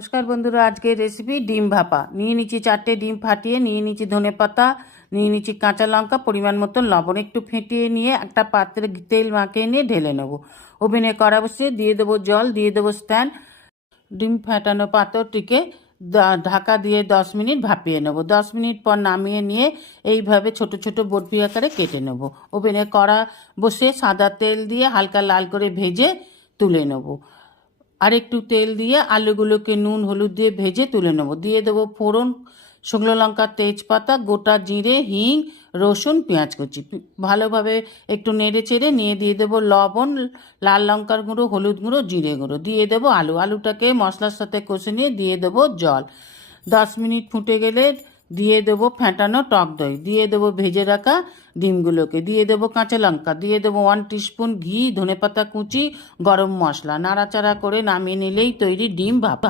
নমস্কার বন্ধুরা, আজকের রেসিপি ডিম ভাপা। নিয়ে নিচ্ছি 4টে ডিম ফাটিয়ে, নিয়ে নিচ্ছি ধনেপাতা, নিয়ে নিচ্ছি কাঁচা লঙ্কা, পরিমাণ মতন লবণ, একটু ফেটিয়ে নিয়ে একটা পাত্রে তেল মাখিয়ে নিয়ে ঢেলে নেবো। ওভেনে কড়া বসিয়ে দিয়ে দেবো জল, দিয়ে দেবো স্ট্যান্ড। ডিম ফাটানো পাত্রটিকে ঢাকা দিয়ে 10 মিনিট ভাপিয়ে নেব। 10 মিনিট পর নামিয়ে নিয়ে এইভাবে ছোট ছোট বরফি আকারে কেটে নেব। ওভেনে কড়া বসে সাদা তেল দিয়ে হালকা লাল করে ভেজে তুলে নেব। আর একটু তেল দিয়ে আলুগুলোকে নুন হলুদ দিয়ে ভেজে তুলে নেব। দিয়ে দেবো ফোড়ন, শুকনো লঙ্কা, তেজপাতা, গোটা জিরে, হিং, রসুন, পেঁয়াজ কুচি। ভালোভাবে একটু নেড়ে চেড়ে নিয়ে দিয়ে দেবো লবণ, লাল লঙ্কার গুঁড়ো, হলুদ গুঁড়ো, জিরে গুঁড়ো। দিয়ে দেবো আলুটাকে মশলার সাথে কষে নিয়ে দিয়ে দেবো জল। 10 মিনিট ফুটে গেলে দিয়ে দেবো ফেটানো টক দই, দিয়ে দেবো ভেজে রাখা ডিমগুলোকে, দিয়ে দেবো কাঁচা লঙ্কা, দিয়ে দেবো 1 টিস্পুন ঘি, ধনেপাতা কুচি, গরম মশলা। নাড়াচাড়া করে নামিয়ে নিলেই তৈরি ডিম ভাপা।